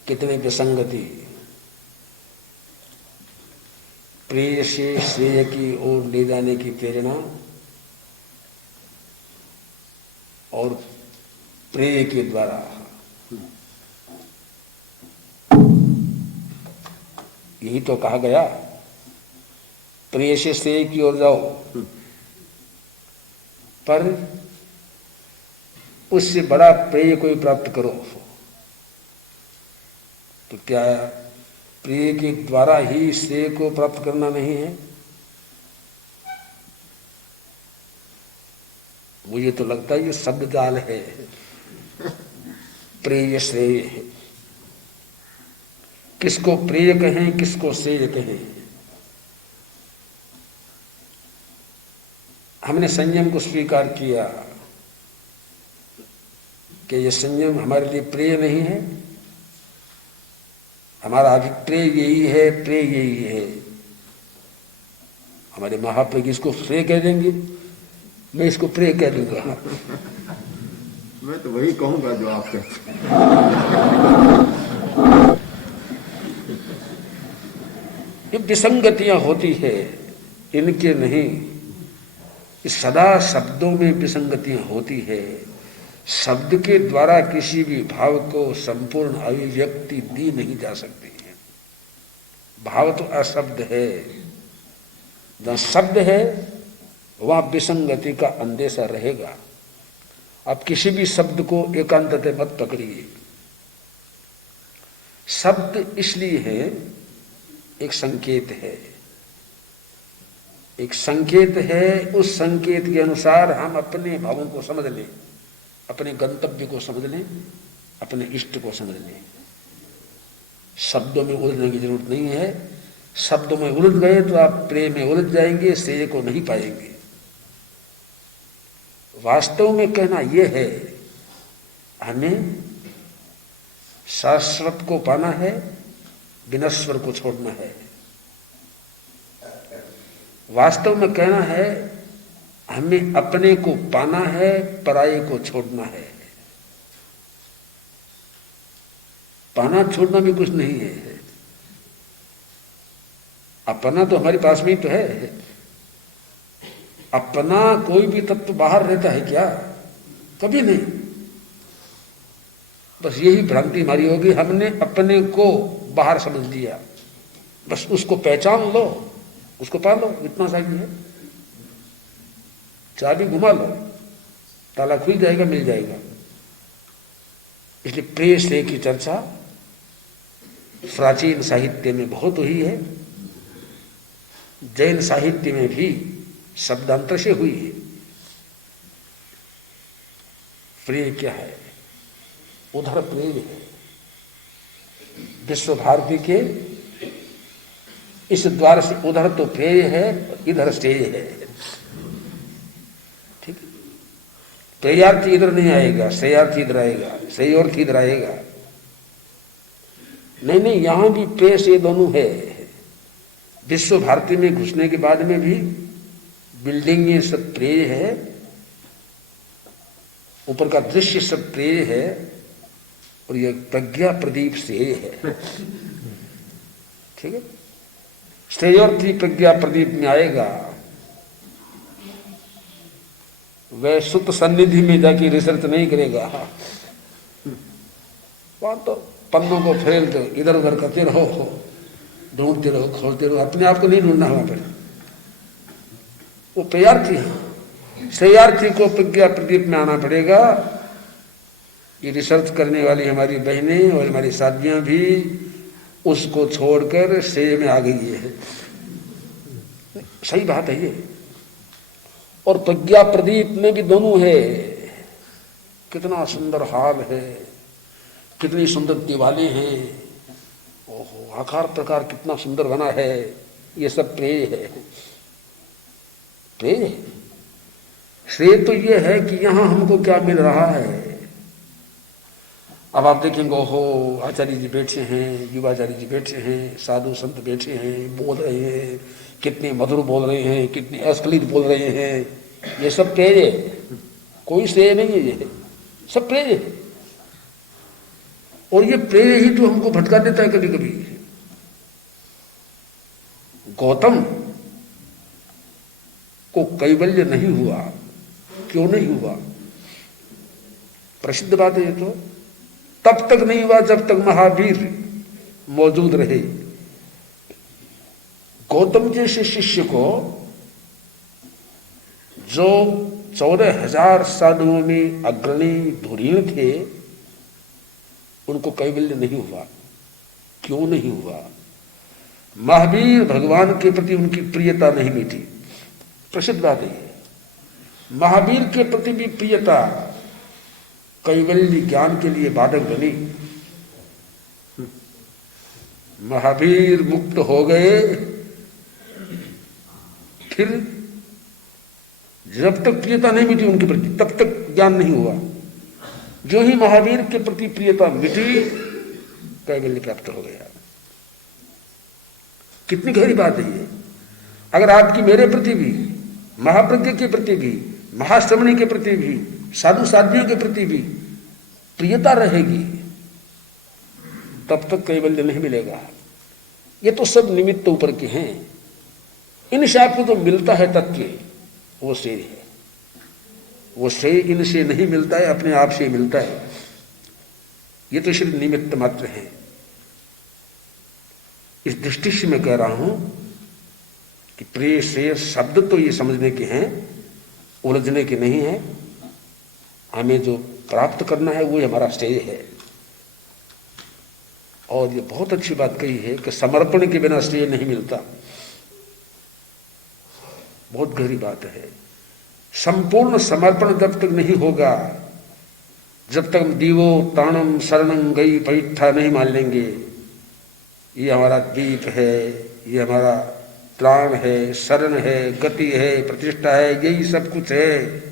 कितनी विसंगति प्रिय से श्रेय की ओर ले जाने की प्रेरणा और प्रेय के द्वारा यही तो कहा गया, प्रेय से श्रेय की ओर जाओ, पर उससे बड़ा प्रेय कोई प्राप्त करो। तो क्या प्रेय के द्वारा ही श्रेय को प्राप्त करना नहीं है? मुझे तो लगता है ये शब्द जाल है, प्रेय श्रेय। किसको प्रेय कहें, किसको श्रेय कहें? हमने संयम को स्वीकार किया कि ये संयम हमारे लिए प्रेय नहीं है, हमारा अभिप्रेय यही है, प्रेय यही है। हमारे महाप्रेय इसको श्रेय कह देंगे, मैं इसको प्रेय कह दूंगा। मैं तो वही कहूंगा जो आप कहते। ये विसंगतियां होती है, इनके नहीं, इस सदा शब्दों में विसंगतियां होती है। शब्द के द्वारा किसी भी भाव को संपूर्ण अभिव्यक्ति दी नहीं जा सकती है। भाव तो अशब्द है, जहां शब्द है वहां विसंगति का अंदेशा रहेगा। अब किसी भी शब्द को एकांतते मत पकड़िए। शब्द इसलिए है, एक संकेत है, एक संकेत है। उस संकेत के अनुसार हम अपने भावों को समझ लें, अपने गंतव्य को समझ लें, अपने इष्ट को समझ लें। शब्दों में उलझने की जरूरत नहीं है। शब्दों में उलझ गए तो आप प्रेम में उलझ जाएंगे, श्रेय को नहीं पाएंगे। वास्तव में कहना यह है, हमें शाश्वत को पाना है, विनश्वर को छोड़ना है। वास्तव में कहना है, हमें अपने को पाना है, पराये को छोड़ना है। पाना छोड़ना भी कुछ नहीं है। अपना तो हमारे पास में ही तो है। अपना कोई भी तत्व बाहर रहता है क्या? कभी नहीं। बस यही भ्रांति हमारी होगी, हमने अपने को बाहर समझ लिया। बस उसको पहचान लो, उसको पा लो, इतना चाहिए है। चाबी घुमा लो, ताला खुल जाएगा, मिल जाएगा। इसलिए प्रेय श्रेय की चर्चा प्राचीन साहित्य में बहुत हुई है। जैन साहित्य में भी शब्दांतर से हुई है। प्रेय क्या है? उधर प्रेय है। विश्व भारती के इस द्वार से उधर तो प्रेय है, इधर श्रेय है। ठीक है? प्रेयार्थी इधर नहीं आएगा, श्रेयार्थी इधर आएगा, श्रेयोर्थी इधर आएगा। नहीं, यहां भी प्रेय से दोनों है। विश्व भारती में घुसने के बाद में भी बिल्डिंग ये सब प्रेय है, ऊपर का दृश्य सब प्रेय है, और ये प्रज्ञा प्रदीप श्रेय है। ठीक है? श्रेयोर्थी प्रज्ञा प्रदीप में आएगा। वह सुत सन्निधि में जाके रिसर्च नहीं करेगा। वहां तो पन्नों को फेर दो, इधर उधर करते रहो, ढूंढते रहो, खोलते रहो। अपने आप को नहीं ढूंढना वहां पर। वो प्रेयार्थी है। श्रेयार्थी को प्रज्ञा प्रदीप में आना पड़ेगा। ये रिसर्च करने वाली हमारी बहनें और हमारी शादियां भी उसको छोड़कर श्रेय में आ गई है। सही बात है ये। और प्रज्ञा प्रदीप में भी दोनों है। कितना सुंदर हाल है, कितनी सुंदर दीवारें हैं, ओहो, आकार प्रकार कितना सुंदर बना है। ये सब प्रेय है। प्रेय श्रेय तो ये है कि यहां हमको क्या मिल रहा है। अब आप देखेंगे, ओहो, आचार्य जी बैठे हैं, युवाचार्य जी बैठे हैं, साधु संत बैठे हैं, बोल रहे हैं, कितने मधुर बोल रहे हैं, कितने अस्खलित बोल रहे हैं। ये सब प्रेय है, कोई श्रेय नहीं है। ये सब प्रेय है। और ये प्रेय ही तो हमको भटका देता है कभी कभी। गौतम को कैवल्य नहीं हुआ, क्यों नहीं हुआ? प्रसिद्ध बात है ये तो। तब तक नहीं हुआ जब तक महावीर मौजूद रहे। गौतम जैसे शिष्य को जो 14,000 साधुओं में अग्रणी धुरीण थे, उनको कैवल्य नहीं हुआ। क्यों नहीं हुआ? महावीर भगवान के प्रति उनकी प्रियता नहीं मिटी। प्रसिद्ध बात है। महावीर के प्रति भी प्रियता कैवल्य ज्ञान के लिए बाधक बनी। महावीर मुक्त हो गए, फिर जब तक प्रियता नहीं मिटी उनके प्रति, तब तक ज्ञान नहीं हुआ। जो ही महावीर के प्रति प्रियता मिटी, कैवल्य प्राप्त हो गया। कितनी गहरी बात है ये। अगर आपकी मेरे प्रति भी, महाप्रज्ञ के प्रति भी, महाश्रमणी के प्रति भी, साधु साध्वियों के प्रति भी प्रियता रहेगी, तब तक कैवल्य नहीं मिलेगा। ये तो सब निमित्त ऊपर के हैं। इनसे आपको जो मिलता है तत्व, वो श्रेय है। वो श्रेय इनसे नहीं मिलता है, अपने आप से मिलता है। ये तो सिर्फ निमित्त मात्र है। इस दृष्टि से मैं कह रहा हूं कि प्रिय श्रेय शब्द तो ये समझने के हैं, उलझने के नहीं है। हमें जो प्राप्त करना है वो हमारा श्रेय है। और ये बहुत अच्छी बात कही है कि समर्पण के बिना श्रेय नहीं मिलता। बहुत गहरी बात है। संपूर्ण समर्पण जब तक नहीं होगा, जब तक हम दीवो ताणम शरणं गई पैठा नहीं मान लेंगे, ये हमारा दीप है, ये हमारा प्राण है, शरण है, गति है, प्रतिष्ठा है, यही सब कुछ है,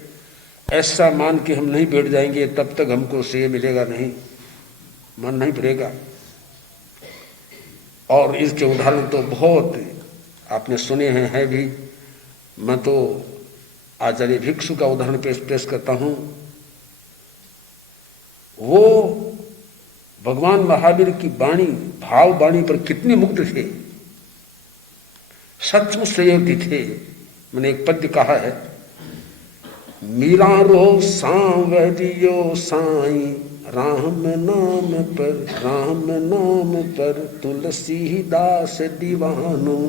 ऐसा मान के हम नहीं बैठ जाएंगे, तब तक हमको श्रेय मिलेगा नहीं, मन नहीं भरेगा। और इसके उदाहरण तो बहुत आपने सुने हैं भी। मैं तो आचार्य भिक्षु का उदाहरण पेश करता हूं। वो भगवान महावीर की वाणी, भाव वाणी पर कितने मुग्ध थे, सचमुच श्रेयोगी थे। मैंने एक पद्य कहा है, मीरा रो सांवरियो साई राम नाम पर तुलसीदास दीवानो।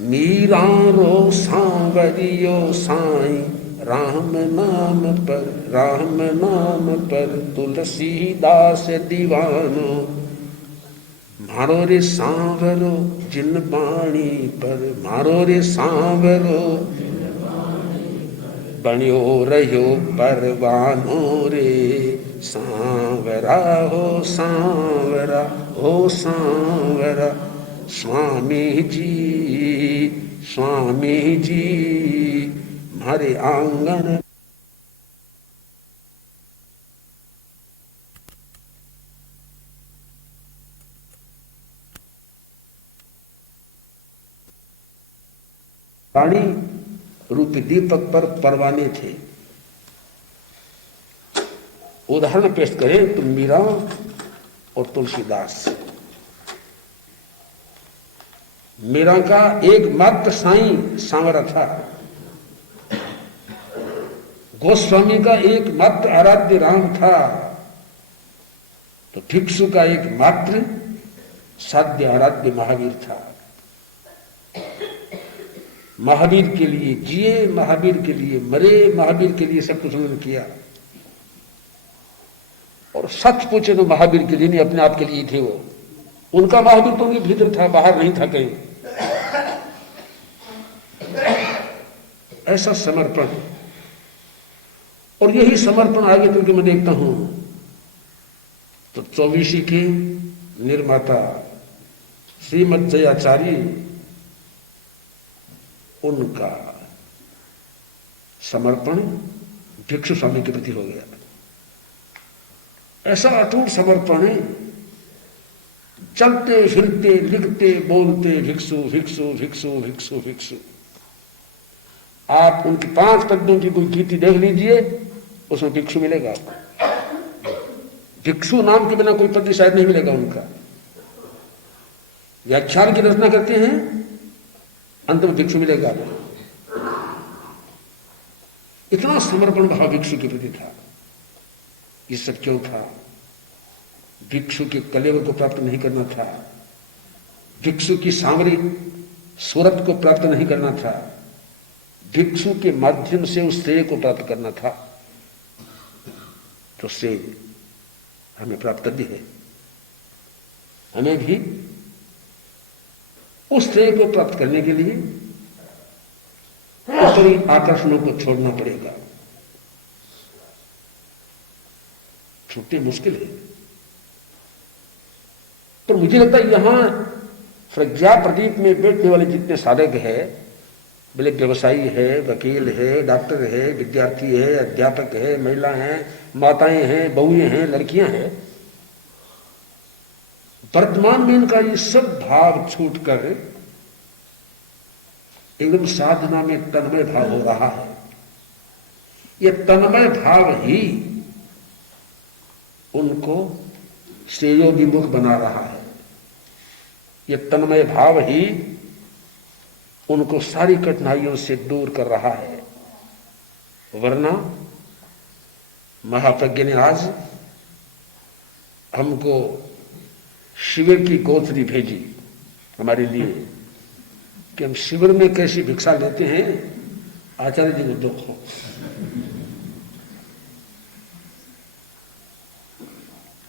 मीरा रो सांवरियो साई राम नाम पर तुलसीदास दीवानो। मारो रे सांवरो जिन बाणी पर, मारो रे सांवरो बण्यो रह्यो परवानो रे। सांवरा हो सांवरा हो सांवरा, स्वामी जी मारे आंगन। वाणी रूपी दीपक पर परवाने थे। उदाहरण पेश करें तो मीरा और तुलसीदास। मीरा का एकमात्र साईं सांवरा था, गोस्वामी का एकमात्र आराध्य राम था, तो भिक्षु का एकमात्र साध्य आराध्य महावीर था। महावीर के लिए जिए, महावीर के लिए मरे, महावीर के लिए सब कुछ उन्होंने किया। और सच पूछे तो महावीर के लिए नहीं, अपने आप के लिए थे वो। उनका महावीर तो उनके भीतर था, बाहर नहीं था कहीं। ऐसा समर्पण, और यही समर्पण आगे चल के मैं देखता हूं तो 24 के निर्माता श्रीमद जयाचार्य, उनका समर्पण भिक्षु स्वामी के प्रति हो गया। ऐसा अटूट समर्पण है, चलते फिरते लिखते बोलते भिक्षु भिक्षु भिक्षु भिक्षु भिक्षु। आप उनकी 5 पद्यों की कोई गीति देख लीजिए, उसमें भिक्षु मिलेगा आपको। भिक्षु नाम के बिना कोई पद्य शायद नहीं मिलेगा उनका। व्याख्यान की रचना करते हैं, अंत में भिक्षु मिलेगा आपको। इतना समर्पण भाव भिक्षु के प्रति था। ये सब क्यों था? भिक्षु के कलेवर को प्राप्त नहीं करना था, भिक्षु की सामरिक सूरत को प्राप्त नहीं करना था, भिक्षु के माध्यम से उस श्रेय को प्राप्त करना था। तो श्रेय हमें प्राप्त भी है। हमें भी उस श्रेय को प्राप्त करने के लिए ऊपरी आकर्षणों को छोड़ना पड़ेगा। छुट्टी मुश्किल है, पर मुझे लगता है यहां प्रज्ञा प्रदीप में बैठने वाले जितने साधक है, भले व्यवसायी है, वकील है, डॉक्टर है, विद्यार्थी है, अध्यापक है, महिला हैं, माताएं हैं, बहुएं हैं, लड़कियां हैं, वर्तमान में इनका ये सब भाव छूटकर एकदम साधना में तन्मय भाव हो रहा है। ये तन्मय भाव ही उनको श्रेयोभिमुख बना रहा है। ये तन्मय भाव ही उनको सारी कठिनाइयों से दूर कर रहा है। वरना महाप्रज्ञ ने आज हमको शिविर की गोथरी भेजी हमारे लिए कि हम शिविर में कैसी भिक्षा लेते हैं, आचार्य जी को देखो।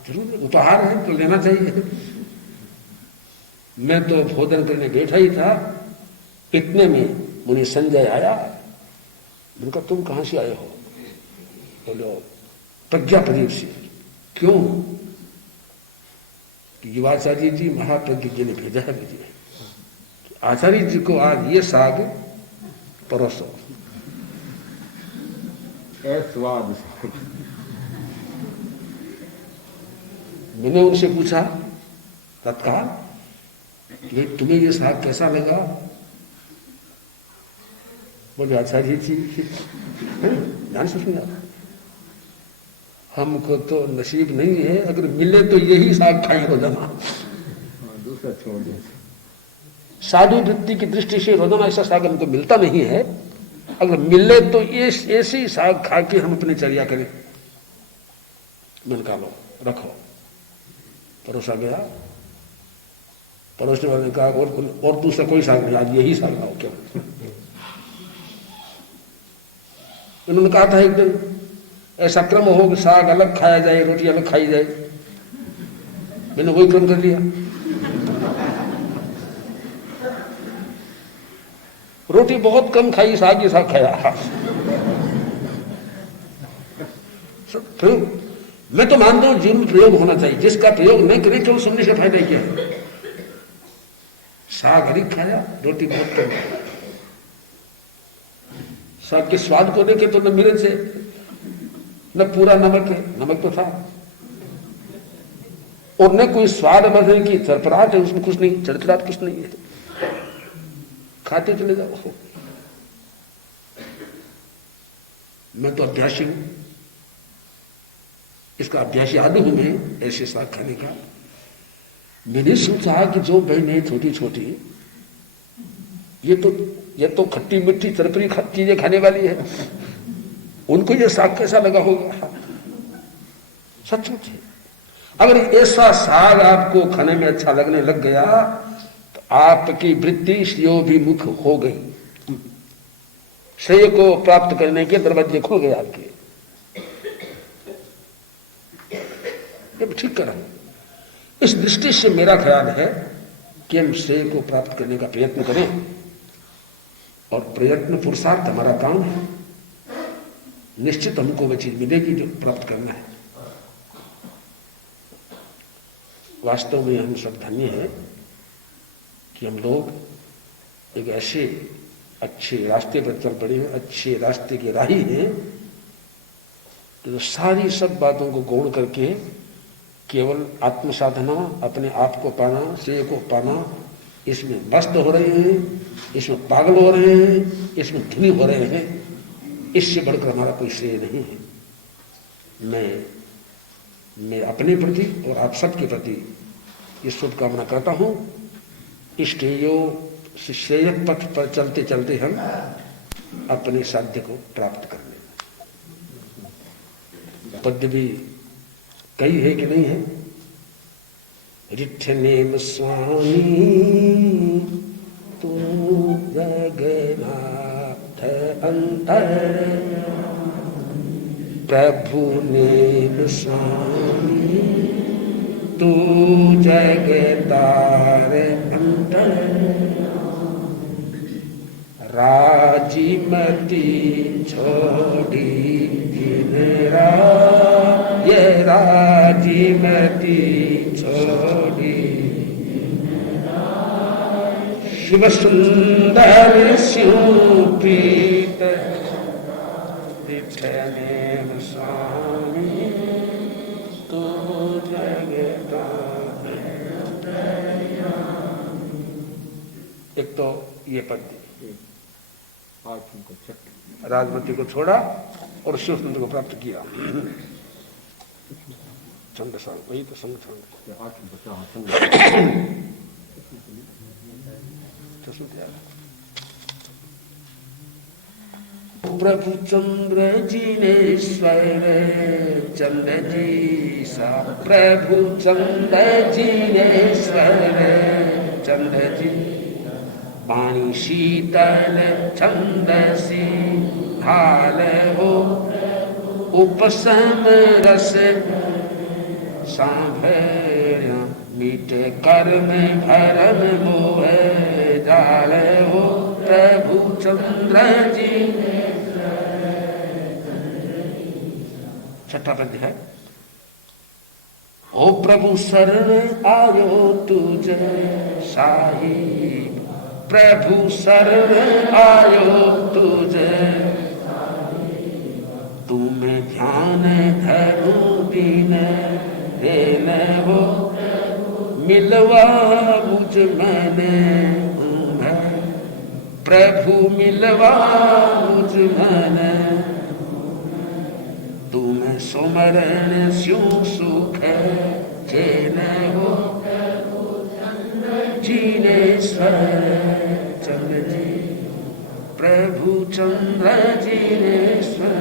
जरूर उपहार है तो लेना चाहिए। मैं तो भोजन करने बैठा ही था, इतने में मुनि संजय आया। मैंने कहा तुम कहां से आए हो? बोलो प्रज्ञा प्रदीप से। क्यों? कि युवाचार्य जी महाप्रज्ञ जी ने भेजा है मुझे, आचार्य जी को आज ये साग परोसो। स्वाद। मैंने उनसे पूछा तत्काल कि तुम्हें ये साग कैसा लगा? बोले आचार्य जी ध्यान से सुनिए, हमको तो नसीब नहीं है, अगर मिले तो यही साग खाएं रोजाना। दूसरा छोड़ दे। साधु वृत्ति की दृष्टि से रोजाना ऐसा साग हमको मिलता नहीं है, अगर मिले तो ये ऐसे ही साग खा के हम अपनी चर्या करें। मैंने कहा लो रखो, परोसा गया। परोसने वाले ने कहा और दूसरा कोई साग नहीं, आज यही साग लाओ। क्या उन्होंने कहा था एक दिन ऐसा क्रम हो कि साग अलग खाया जाए, रोटी अलग खाई जाए। मैंने वही क्रम कर लिया। रोटी बहुत कम खाई, साग ही साग खाया। प्रयोग मैं तो मानता हूं जीवन में प्रयोग होना चाहिए, जिसका प्रयोग नहीं करें केवल सुनने से फायदा क्या है। साग अधिक खाया, रोटी बहुत कम खाया। साग के स्वाद को देखे तो न मिर्च है न पूरा नमक है, नमक तो था, और न कोई स्वाद बढ़ने की चरपराहट है, उसमें कुछ नहीं, चरचराहट कुछ नहीं है। खाते चले जाओ। मैं तो अभ्यासी हूं, इसका अभ्यासी आदि हूं मैं ऐसे साग खाने का। मैंने सोचा कि जो बहनें छोटी छोटी ये तो खट्टी मिट्टी चरपरी चीजें खाने वाली है, उनको ये साग कैसा लगा होगा? सचमुच है। अगर ऐसा साग आपको खाने में अच्छा लगने लग गया तो आपकी वृत्ति श्रेयोभिमुख हो गई, श्रेय को प्राप्त करने के दरवाजे खुल गए आपके। ये ठीक करा। इस दृष्टि से मेरा ख्याल है कि हम श्रेय को प्राप्त करने का प्रयत्न करें, और प्रयत्न पुरुषार्थ हमारा काम है। निश्चित हमको वह चीज मिलेगी जो प्राप्त करना है। वास्तव में हम सब धन्य हैं कि हम लोग एक ऐसे अच्छे रास्ते पर चल पड़े हैं, अच्छे रास्ते के राही हैं, तो सारी सब बातों को गौण करके केवल आत्म साधना, अपने आप को पाना, श्रेय को पाना, इसमें मस्त हो रहे हैं, इसमें पागल हो रहे हैं, इसमें धनी हो रहे हैं। इससे बढ़कर हमारा कोई श्रेय नहीं है। मैं अपने प्रति और आप सबके प्रति ये शुभकामना करता हूं। इस श्रेय पथ पर चलते चलते हम अपने साध्य को प्राप्त कर लें। पद्य भी कई है कि नहीं है? रिठनेम स्वामी तू जगन्नाथ अंतर, प्रभु नेम स्वामी तू जगतार अंतर, राजीमती छोड़ी गिरा, ये राजीमती छोड़ी, शिव सुंदर शिव प्रीत रिठनेम स्वामी तू जगता। एक तो ये पद्य राजमती को छोड़ा और शिव सुंदर को प्राप्त किया। चंद साल वही तो संग प्रभु चंद्र जिनेश्वर चंद्र जी सा प्रभु चंद्र जिनेश्वर चंद्र जी पानी शीतल छंदसी हाल हो उपसम रस सांभर मीठे कर्म भरम मोह जाल हो प्रभु चंद्र जी। छठा पद्य है। ओ प्रभु शरण आयो तुझे साहिब प्रभु शरण आयो तुझे तुम्हें ध्यान धरू दीन देन हो मिलवा मुझ मैंने प्रभु मिलवा मुझ मैंने तुम्हें सुमरण स्यों सुख चैन हो जिनेश्वर चंद्र जी प्रभु चंद्र जिनेश्वर।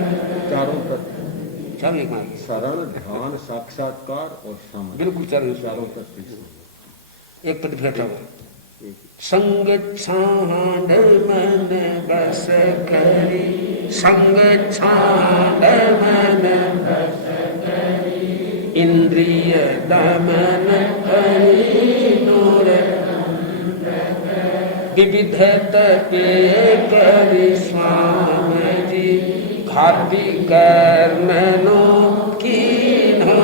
चारों तत्व चारों एक मार्ग शरण ध्यान साक्षात्कार और समझ बिल्कुल चारों तत्व एक पद बैठा हुआ। संग छांड मन बस करी संग छांड मन बस करी इंद्रिय दमन करी नूर विविधत के करी स्वामी जी घाटी कर्मनो कीन्हो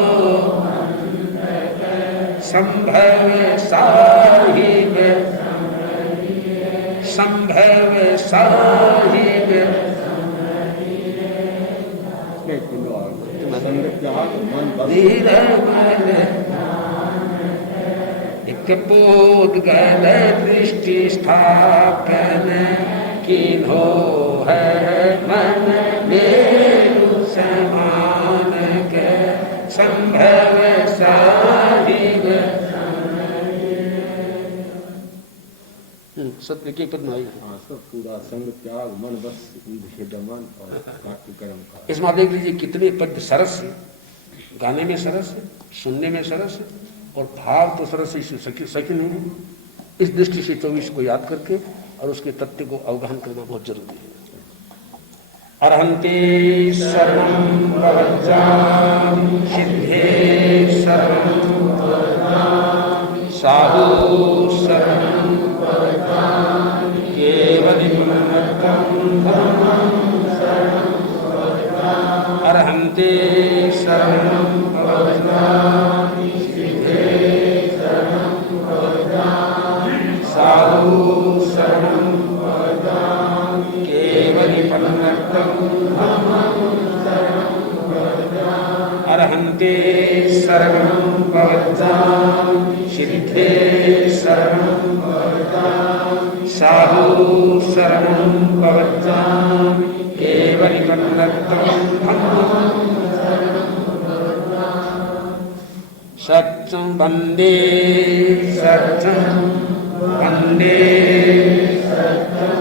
संभव साहिब संभव साहिब एक पोद्गल दृष्टि स्थापन किन्हो है मन मेरु समान के संभव साहिब। सत्य के पद में आई सब पूरा संग त्याग मन बस दमन और कर्म का। इसमें देख लीजिए कितने पद सरस है, गाने में सरस है, सुनने में सरस है और भाव तो सरस है सकी नहीं है। इस दृष्टि से 24 को याद करके और उसके तथ्य को अवगाहन करना बहुत जरूरी है। अर्हन्ते शरणं भवजामि सिद्धे शरणं भवजामि साधु शरणं भवजामि केवलिमन्नतं धर्मं शरणं भवजामि अर्हन्ते शरणं भवजामि सिद्धे शरणं भवजामि साधु शरणं भवजामि केवलिमन्नतं अर्हन्ते शरणं भवजामि सिद्धे शरणं भवजामि साधु शरणं भवजामि केवलिमन्नतं सत्यं वन्दे सत्यं वन्दे सत्यं